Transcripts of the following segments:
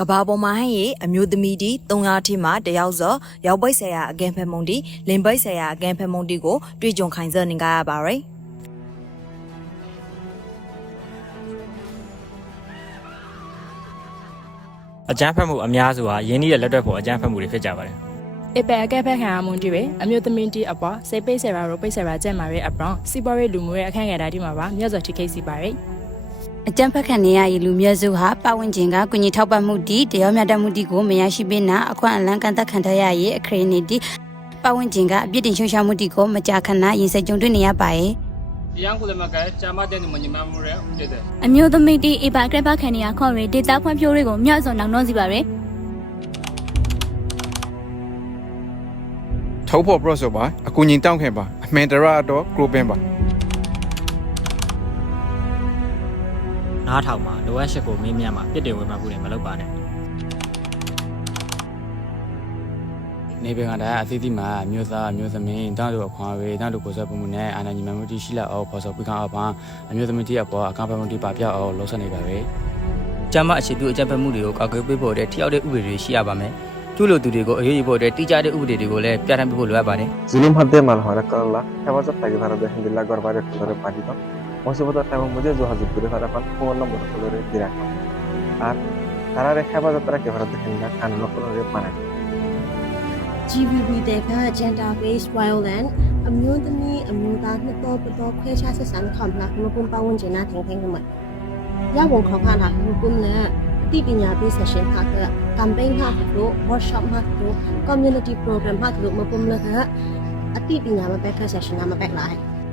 ကဘာပေါ်မှာဟန်ရဲ့အမျိုးသမီးတီ300ထိမှတယောက်စောရောက်ပိတ်ဆရာအကဲဖက်မုံတီလင်ပိတ်ဆရာအကဲဖက်မုံတီကိုတွေ့ကြုံခိုင်စောနေကြရပါရယ်အကြမ်းဖက်မှုအများစုဟာယင်းနှီးရဲ့လက်တွဲဖို့အကြမ်းဖက်မှုတွေဖြစ်ကြပါတယ်အပယ်အကဲဖက်ခံရမှုတွေပဲအမျိုးသမီးတီအပေါ်စိတ်ပိတ်ဆရာတို့ပိတ်ဆရာကျဲမှာရဲ့အပရောင်းစီပေါ်ရေးလူမျိုးရဲ့အခန့်ငယ်တာဒီမှာပါမြတ်စွာထိခိတ်စီပါရယ်အကြံဖက်ခံနေရည်လူမျိုးစုဟာပတ်ဝန်းကျင်ကကုညီထောက်ပံ့မှုတီတရားမျှတမှုတီကိုမရရှိပေးနာအခွင့်အလမ်းကန်သက်ခံထားရရဲ့အခရီးနေတီပတ်ဝန်းကျင်ကအပြစ်တင်ရှုံချမှုတီကိုမကြာခဏရင်ဆိုင်ကြုံတွေ့နေရပါရဲ့ရန်ကုန်မှာကကြာမတဲ့မညီမမှုရဲ့ဖြစ်တယ်အမျိုးသမီးတီအပယ်အကဲဖက်ခံနေရခေါ်ရဒေတာဖွံ့ဖြိုးရေးကိုမြတ်စွာနောက်နှောစီပါရယ်ထောက်ဖို့ process ပါအကူညီတောင်းခင်ပါအမှန်တရားတော့ grouping ပါနားထောင်မှာလိုအပ်ချက်ကိုမေးမြန်းမှာပြစ်တင်ဝေဖန်မှုတွေမလုပ်ပါနဲ့နေပင်ကတည်းကအသီးသီးမှာမျိုးသားမျိုးသမီးတောင်းတို့အခွန်အရေးတောင်းတို့ကိုယ်စားပုံမှုနဲ့အာဏာညီမမှုတိရှိလာအောင်ဖော်ဆောင်ပြီးကောင်းအောင်ပါအမျိုးသမီးတိအပေါ်အကန့်အသတ်မှုတိပါပြောက်အောင်လှုံ့ဆော်နေပါပဲကျမအခြေပြုအကြံပေးမှုတွေကိုကာကွယ်ပေးဖို့တဲ့ထိရောက်တဲ့ဥပဒေတွေရှိရပါမယ်ကျူးလို့သူတွေကိုအရေးယူဖို့တဲ့တိကျတဲ့ဥပဒေတွေကိုလည်းပြဋ္ဌာန်းပေးဖို့လိုအပ်ပါတယ်जुलूम हद माल हमारा करला हेफाजत लगे भारत अलहमदुलिल्लाह गरबारे खुदरे पार्टी का मुसीबत टाइम मुझे जो हाजिर करे सारा पान फोन नंबर खुदरे दिरा আর তারা হেফাজত রাখে ভারত হিন্দা কানুন করে পারে GBB တဲ့က gender based violence အမျိုးသမီးအမျိုးသားနှစ်တော်တော်ခွဲခြားဆက်ဆံခံလာမှုပုံပဝန်ကျင်နာထင်ထင်ကမှရဝန်ခေါခါတာမှုပုံနဲ့အသိပညာပေး session ဟာက campaign ဟာတို့ workshop ဟာတို့ community program ဟာတို့မပုံလကအသိပညာမပဲခက် session မှာပဲလာ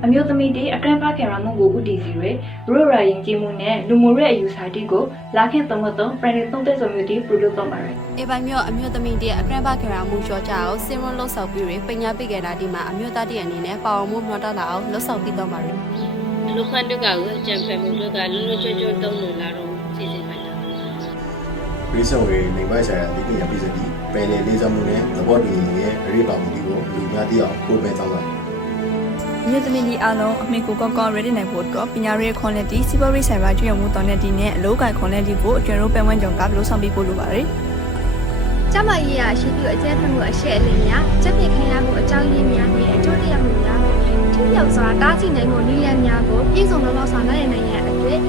အမျိုးသမီးတွေအကန့်ဖက်ခံရမှုကိုဥတီစီတွေရိုရာရင်ကြီးမှုနဲ့လူမှုရေးအယူဆတီကိုလာခင်သုံးမသုံး brand သုံးတဲ့ဆိုမျိုးတီ product တော့ပါတယ်အေဘိုင်မျိုးအမျိုးသမီးတွေအကန့်ဖက်ခံရမှုလျှော့ချအောင်စင်ရွန်လှုပ်ဆောင်ပြီးပညာပေးကြတာဒီမှာအမျိုးသားတွေအနေနဲ့ပါဝင်မှုမျှော်တလာအောင်လှုပ်ဆောင်ပြီးတော့ပါတယ်လူခွန်းတို့ကကြံဖယ်မှုတို့ကလွတ်လွတ်ကျွတ်ကျွတ်တုံးလို့လာတော့စီစဉ်ပါတာပြည်စုံတွေနေပိုက်ဆိုင်ရာဒီပညာပြည်စတီပယ်လေလေးစားမှုနဲ့သဘောတူညီရဲ့အရေးပါမှုတွေကိုလူများသိအောင်ပို့ပေးသွားပါတယ်မြို့သမီးကြီးအားလုံးအမေကိုကော ready နိုင်ဖို့တော့ပညာရေးခွန်လက်တီစီပေါ်ရေးဆိုင်ရာကျွေးမှုတောင်းတဲ့ဒီနဲ့အလို့ကိုင်ခွန်လက်တီကိုအကျွမ်းတို့ပဲဝန်းကြောင်ကဘလို့ဆောင်ပြီးပို့လိုပါတယ်ကျမကြီးရရှိသူအကျဉ်းဖက်မှုအရှက်အလင်းများစက်ပြခင်ရမှုအကြောင်းရင်းများနဲ့အကျိုးတရားမှုများထိရောက်စွာတားဆီးနိုင်မှုနည်းလမ်းများကိုပြည်စုံလောဆောင်နိုင်တဲ့နိုင်ငံအတွေ့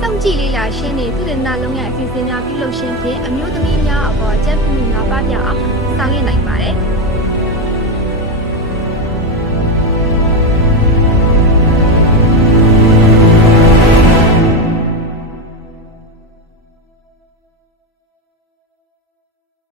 စောင့်ကြည့်လေးလာရှင်းနေသူတွေနာလုံးရဲ့အစီအစဉ်များပြုလုပ်ခြင်းဖြင့်အမျိုးသမီးများအပေါ်ကျန်းမာမှုများပါပြအောင်ဆောင်ရွက်နိုင်ပါတယ်